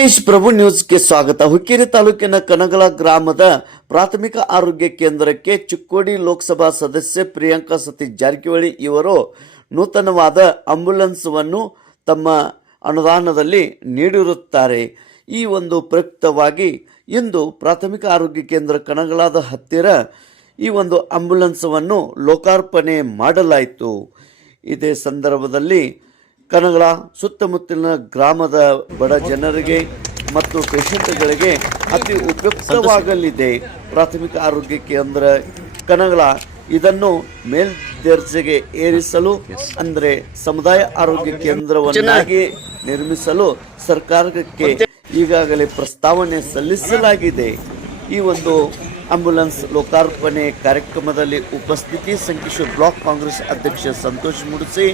ತೇಜ್ ಪ್ರಭು ನ್ಯೂಸ್ಗೆ ಸ್ವಾಗತ. ಹುಕ್ಕೇರಿ ತಾಲೂಕಿನ ಕನಗಲ ಗ್ರಾಮದ ಪ್ರಾಥಮಿಕ ಆರೋಗ್ಯ ಕೇಂದ್ರಕ್ಕೆ ಚಿಕ್ಕೋಡಿ ಲೋಕಸಭಾ ಸದಸ್ಯೆ ಪ್ರಿಯಾಂಕಾ ಸತೀಶ್ ಜಾರಕಿಹೊಳಿ ಇವರು ನೂತನವಾದ ಆಂಬ್ಯುಲೆನ್ಸ್ವನ್ನು ತಮ್ಮ ಅನುದಾನದಲ್ಲಿ ನೀಡಿರುತ್ತಾರೆ. ಈ ಒಂದು ಪ್ರಯುಕ್ತವಾಗಿ ಇಂದು ಪ್ರಾಥಮಿಕ ಆರೋಗ್ಯ ಕೇಂದ್ರ ಕನಗಲಾದ ಹತ್ತಿರ ಈ ಒಂದು ಆಂಬ್ಯುಲೆನ್ಸವನ್ನು ಲೋಕಾರ್ಪಣೆ ಮಾಡಲಾಯಿತು. ಇದೇ ಸಂದರ್ಭದಲ್ಲಿ ಕನಗಲ ಸುತ್ತಮುತ್ತಲಿನ ಗ್ರಾಮದ ಬಡ ಜನರಿಗೆ ಮತ್ತು ಪೇಷಂಟ್ಗಳಿಗೆ ಅತಿ ಉಪಯುಕ್ತವಾಗಲಿದೆ ಪ್ರಾಥಮಿಕ ಆರೋಗ್ಯ ಕೇಂದ್ರ ಕನಗಲ. ಇದನ್ನು ಮೇಲ್ದರ್ಜೆಗೆ ಏರಿಸಲು ಅಂದರೆ ಸಮುದಾಯ ಆರೋಗ್ಯ ಕೇಂದ್ರವನ್ನಾಗಿ ನಿರ್ಮಿಸಲು ಸರ್ಕಾರಕ್ಕೆ ಈಗಾಗಲೇ ಪ್ರಸ್ತಾವನೆ ಸಲ್ಲಿಸಲಾಗಿದೆ. ಈ ಒಂದು ಆಂಬ್ಯುಲೆನ್ಸ್ ಲೋಕಾರ್ಪಣೆ ಕಾರ್ಯಕ್ರಮದಲ್ಲಿ ಉಪಸ್ಥಿತಿ ಸಂಕೇಶ್ವರ ಬ್ಲಾಕ್ ಕಾಂಗ್ರೆಸ್ ಅಧ್ಯಕ್ಷ ಸಂತೋಷ್ ಮುಡಸಿ,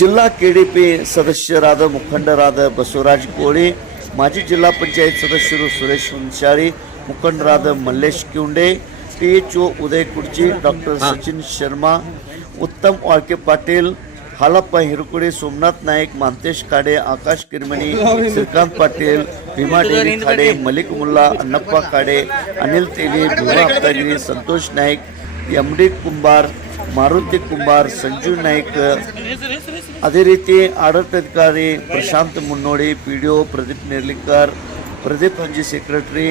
ಜಿಲ್ಲಾ ಕೆಡಿಪಿ ಸದಸ್ಯರಾದ ಮುಖಂಡರಾದ ಬಸವರಾಜ್ ಕೋಳಿ, ಮಾಜಿ ಜಿಲ್ಲಾ ಪಂಚಾಯತ್ ಸದಸ್ಯರು ಸುರೇಶ್ ಹುಂಚಾಳಿ, ಮುಖಂಡರಾದ ಮಲ್ಲೇಶ್ ಕ್ಯುಂಡೆ, THO ಉದಯ್ ಕುರ್ಚಿ, ಡಾಕ್ಟರ್ ಸಚಿನ್ ಶರ್ಮಾ, ಉತ್ತಮ್ ವಾಳ್ಕೆ ಪಾಟೀಲ್, ಹಾಲಪ್ಪ ಹಿರುಕುಡಿ, ಸೋಮನಾಥ್ ನಾಯಕ್, ಮಾಂತೇಶ್ ಖಾಡೆ, ಆಕಾಶ್ ಕಿರ್ಮನಿ, ಶ್ರೀಕಾಂತ್ ಪಾಟೀಲ್, ಭೀಮಾ ಡೇರಿ ಖಾಡೆ, ಮಲಿಕ್ ಮುಲ್ಲಾ, ಅನ್ನಪ್ಪ ಖಾಡೆ, ಅನಿಲ್ ತೇಲಿ, ಭೀಮಾ ಅಪ್ತಾಗಿರಿ, ಸಂತೋಷ್ ನಾಯ್ಕ್, MD ಕುಂಬಾರ್, ಮಾರುತಿ ಕುಂಬಾರ್, ಸಂಜು ನಾಯ್ಕ್, ಅದೇ ರೀತಿ ಆಡಳಿತಾಧಿಕಾರಿ ಪ್ರಶಾಂತ್ ಮುನ್ನೋಡಿ, PDO ಪ್ರದೀಪ್ ನೇರ್ಲಿಕರ್, ಪ್ರದೀಪ್ ಹಂಜಿ ಸೆಕ್ರೆಟರಿ,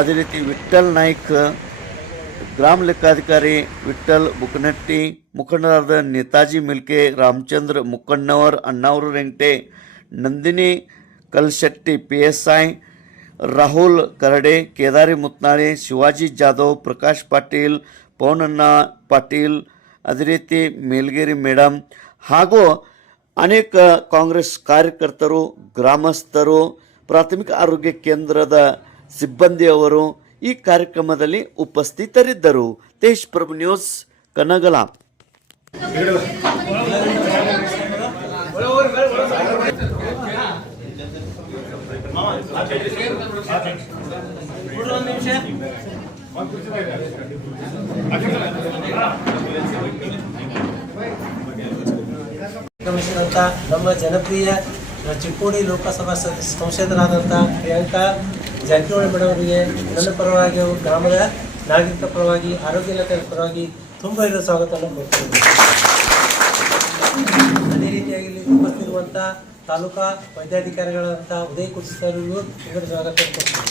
ಅದೇ ರೀತಿ ವಿಠಲ್ ನಾಯ್ಕ್, ಗ್ರಾಮ ಲೆಕ್ಕಾಧಿಕಾರಿ ವಿಠಲ್ ಬುಕನಟ್ಟಿ, ಮುಖಂಡರಾದ ನೇತಾಜಿ ಮಿಲ್ಕೆ, ರಾಮಚಂದ್ರ ಮುಕ್ಕಣ್ಣವರ್, ಅಣ್ಣಾವರು ರೆಂಗಟೆ, ನಂದಿನಿ ಕಲ್ಶೆಟ್ಟಿ, PSI, ರಾಹುಲ್ ಕರಡೆ, ಕೇದಾರಿ ಮುತ್ನಾಳಿ, ಶಿವಾಜಿ ಜಾಧವ್, ಪ್ರಕಾಶ್ ಪಾಟೀಲ್, ಪವನಣ್ಣ ಪಾಟೀಲ್, ಅದೇ ರೀತಿ ಮೇಲ್ಗೇರಿ ಮೇಡಮ್ ಹಾಗೂ ಅನೇಕ ಕಾಂಗ್ರೆಸ್ ಕಾರ್ಯಕರ್ತರು, ಗ್ರಾಮಸ್ಥರು, ಪ್ರಾಥಮಿಕ ಆರೋಗ್ಯ ಕೇಂದ್ರದ ಸಿಬ್ಬಂದಿಯವರು ಈ ಕಾರ್ಯಕ್ರಮದಲ್ಲಿ ಉಪಸ್ಥಿತರಿದ್ದರು. ತೇಜ್ ಪ್ರಭು ನ್ಯೂಸ್ ಕನಗಲ. ಕಮಿಷನ್ ಅಂತ ನಮ್ಮ ಜನಪ್ರಿಯ ಚಿಕ್ಕೋಡಿ ಲೋಕಸಭಾ ಸಂಸದರಾದಂಥ ಪ್ರಿಯಾಂಕಾ ಜಾರಕಿಹೊಳಿ ಮೇಡಮ್ ಅವರಿಗೆ ನನ್ನ ಪರವಾಗಿ ಗ್ರಾಮದ ನಾಗರಿಕ ಪರವಾಗಿ ಆರೋಗ್ಯ ಇಲಾಖೆ ಪರವಾಗಿ ತುಂಬ ಇರೋ ಸ್ವಾಗತವನ್ನು ಕೊಡ್ತೀನಿ. ಅದೇ ರೀತಿಯಾಗಿ ಇಲ್ಲಿ ಉಪಸ್ಥಿತಿರುವಂಥ ತಾಲೂಕಾ ವೈದ್ಯಾಧಿಕಾರಿಗಳಂಥ ಉದಯ್ ಕುರ್ಚಿ ಸರ್ಗೂ ತುಂಬ ಸ್ವಾಗತ ಕೊಡ್ತೀನಿ.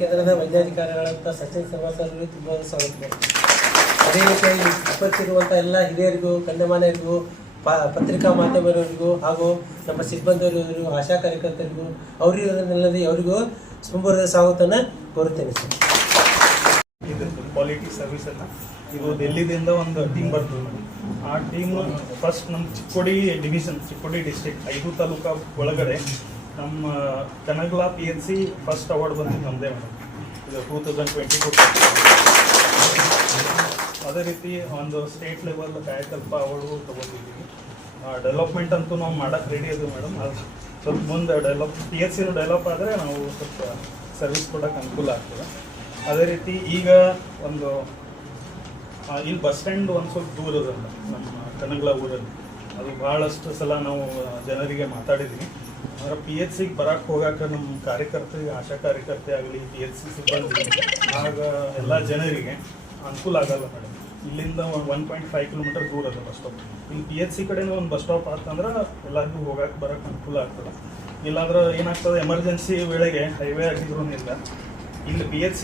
ಕೇಂದ್ರದ ವೈದ್ಯಾಧಿಕಾರಿಗಳಂಥ ಸಚಿನ್ ಶರ್ಮಾ ಸರ್ಗೂ ತುಂಬ ಸ್ವಾಗತ ಕೊಡ್ತೀನಿ. ಅದೇ ರೀತಿಯಾಗಿ ಉಪಸ್ಥಿತಿರುವಂಥ ಎಲ್ಲ ಹಿರಿಯರಿಗೂ, ಗಣ್ಯಮಾನ್ಯರಿಗೂ, ಪತ್ರಿಕಾ ಮಾಧ್ಯಮದವರಿಗೂ ಹಾಗೂ ನಮ್ಮ ಸಿಬ್ಬಂದಿಯವರಿಗೂ, ಆಶಾ ಕಾರ್ಯಕರ್ತರಿಗೂ, ಅವರಿಗೂ ತುಂಬ ಸ್ವಾಗತನ ಕೋರುತ್ತೇನೆ ಸರ್. ಇದು ಕ್ವಾಲಿಟಿ ಸರ್ವಿಸ್ ಅಲ್ಲ, ಇದು ಡೆಲ್ಲಿದಿಂದ ಒಂದು ಟೀಮ್ ಬರ್ತದೆ. ಆ ಟೀಮು ಫಸ್ಟ್ ನಮ್ಮ ಚಿಕ್ಕೋಡಿ ಡಿವಿಷನ್, ಚಿಕ್ಕೋಡಿ ಡಿಸ್ಟ್ರಿಕ್ಟ್ 5 ತಾಲೂಕಾ ಒಳಗಡೆ ನಮ್ಮ ಕನಗಲ PHC ಫಸ್ಟ್ ಅವಾರ್ಡ್ ಬಂದಿದ್ದು ನಮ್ಮದೇ ಮೇಡಮ್. ಇದು 2022. ಅದೇ ರೀತಿ ಒಂದು ಸ್ಟೇಟ್ ಲೆವೆಲ್ ಕಾಯಕಲ್ಪ ಅವಾರ್ಡು ತೊಗೊಂಡಿದ್ದೀವಿ. ಡೆವಲಪ್ಮೆಂಟ್ ಅಂತೂ ನಾವು ಮಾಡೋಕ್ಕೆ ರೆಡಿ ಅದು ಮೇಡಮ್. ಅದು ಸ್ವಲ್ಪ ಮುಂದೆ PHCನೂ ಡೆವಲಪ್ ಆದರೆ ನಾವು ಸ್ವಲ್ಪ ಸರ್ವಿಸ್ ಕೊಡೋಕ್ಕೆ ಅನುಕೂಲ ಆಗ್ತದೆ. ಅದೇ ರೀತಿ ಈಗ ಒಂದು ಇಲ್ಲಿ ಬಸ್ ಸ್ಟ್ಯಾಂಡ್ ಒಂದು ಸ್ವಲ್ಪ ದೂರ ಅದಲ್ಲ ನಮ್ಮ ಕನಗಲ ಊರಲ್ಲಿ. ಅದು ಭಾಳಷ್ಟು ಸಲ ನಾವು ಜನರಿಗೆ ಮಾತಾಡಿದ್ವಿ. ಅಂದ್ರೆ PHCಗೆ ಬರೋಕ್ಕೆ ಹೋಗೋಕೆ ನಮ್ಮ ಕಾರ್ಯಕರ್ತರಿಗೆ, ಆಶಾ ಕಾರ್ಯಕರ್ತೆ ಆಗಲಿ, PHC ಸಿಬ್ಬಂದಿ ಆಗ ಎಲ್ಲ ಜನರಿಗೆ ಅನುಕೂಲ ಆಗಲ್ಲ ಮೇಡಮ್. ಇಲ್ಲಿಂದ 1.5 ಕಿಲೋಮೀಟರ್ ದೂರ ಅದ ಬಸ್ ಸ್ಟಾಪ್. ಇಲ್ಲಿ PHC ಕಡೆನೂ ಒಂದು ಬಸ್ ಸ್ಟಾಪ್ ಆಗ್ತಂದ್ರೆ ಎಲ್ಲರಿಗೂ ಹೋಗಕ್ಕೆ ಬರೋಕ್ಕೆ ಅನುಕೂಲ ಆಗ್ತದೆ. ಇಲ್ಲಾಂದ್ರೆ ಏನಾಗ್ತದೆ, ಎಮರ್ಜೆನ್ಸಿ ವೇಳೆಗೆ ಹೈವೇ ಆಗಿದ್ರು ಇಲ್ಲ ಇಲ್ಲಿ PHC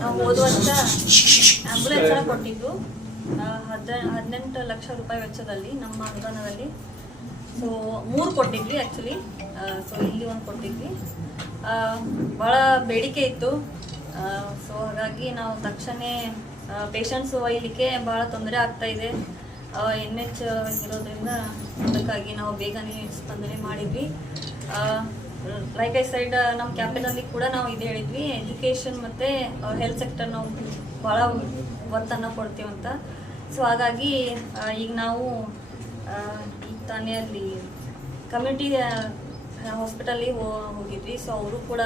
ನಾವು ಹೋದ ವರ್ಷ ಆಂಬ್ಯುಲೆನ್ಸ್ ಕೊಟ್ಟಿದ್ದು 18 ಲಕ್ಷ ರೂಪಾಯಿ ವೆಚ್ಚದಲ್ಲಿ ನಮ್ಮ ಅನುದಾನದಲ್ಲಿ. ಸೊ 3 ಕೊಟ್ಟಿದ್ವಿ ಆ್ಯಕ್ಚುಲಿ. ಸೊ ಇಲ್ಲಿ ಒಂದು ಕೊಟ್ಟಿದ್ವಿ. ಭಾಳ ಬೇಡಿಕೆ ಇತ್ತು. ಸೊ ಹಾಗಾಗಿ ನಾವು ತಕ್ಷಣ ಪೇಷಂಟ್ಸ್ ಒಯ್ಯಲಿಕ್ಕೆ ಭಾಳ ತೊಂದರೆ ಆಗ್ತಾಯಿದೆ. NH ಇರೋದ್ರಿಂದ ಅದಕ್ಕಾಗಿ ನಾವು ಬೇಗನೆ ಸ್ಪಂದನೆ ಮಾಡಿದ್ವಿ. ಲೈಕ್ ಐ ಸೈಡ್ ನಮ್ಮ ಕ್ಯಾಂಪೇನಲ್ಲಿ ಕೂಡ ನಾವು ಇದು ಹೇಳಿದ್ವಿ, ಎಜುಕೇಷನ್ ಮತ್ತು ಹೆಲ್ತ್ ಸೆಕ್ಟರ್ ನಾವು ಭಾಳ ಒತ್ತನ್ನು ಕೊಡ್ತೀವಂತ. ಸೊ ಹಾಗಾಗಿ ಈಗ ನಾವು ಈಗ ತಾನೇ ಅಲ್ಲಿ ಕಮ್ಯುನಿಟಿ ಹಾಸ್ಪಿಟಲ್ಲಿಗೆ ಹೋಗಿದ್ವಿ. ಸೊ ಅವರು ಕೂಡ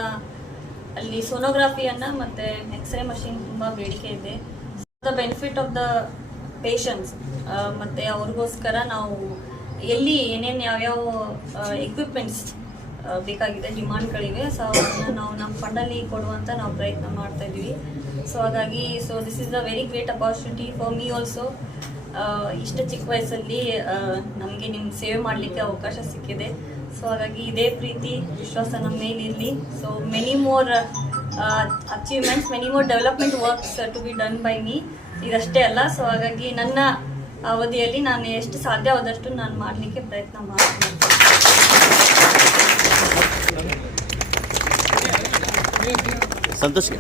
ಅಲ್ಲಿ ಸೋನೋಗ್ರಫಿಯನ್ನು ಮತ್ತು ಎಕ್ಸ್ರೇ ಮಷಿನ್ ತುಂಬ ಬೇಡಿಕೆ ಇದೆ. The benefit of the patience ಮತ್ತು ಅವ್ರಿಗೋಸ್ಕರ ನಾವು ಎಲ್ಲಿ ಏನೇನು ಯಾವ್ಯಾವ ಎಕ್ವಿಪ್ಮೆಂಟ್ಸ್ ಬೇಕಾಗಿದೆ, ಡಿಮಾಂಡ್ಗಳಿವೆ. ಸೊ ಅದನ್ನು ನಾವು ನಮ್ಮ ಫಂಡಲ್ಲಿ ಕೊಡುವಂತ ನಾವು ಪ್ರಯತ್ನ ಮಾಡ್ತಾ ಇದ್ದೀವಿ. ಸೊ ಹಾಗಾಗಿ this is a very great opportunity for me also. ಇಷ್ಟು ಚಿಕ್ಕ ವಯಸ್ಸಲ್ಲಿ ನಮಗೆ ನಿಮ್ಮ ಸೇವೆ ಮಾಡಲಿಕ್ಕೆ ಅವಕಾಶ ಸಿಕ್ಕಿದೆ. ಸೊ ಹಾಗಾಗಿ ಇದೇ ಪ್ರೀತಿ ವಿಶ್ವಾಸ ನಮ್ಮ ಮೇಲಿರಲಿ. So many more achievements, many more development works to be done by me. ಇದಷ್ಟೇ ಅಲ್ಲ. ಸೊ ಹಾಗಾಗಿ ನನ್ನ ಅವಧಿಯಲ್ಲಿ ನಾನು ಎಷ್ಟು ಸಾಧ್ಯವಾದಷ್ಟು ನಾನು ಮಾಡಲಿಕ್ಕೆ ಪ್ರಯತ್ನ ಮಾಡ್ತೀನಿ. ಸಂತೋಷ್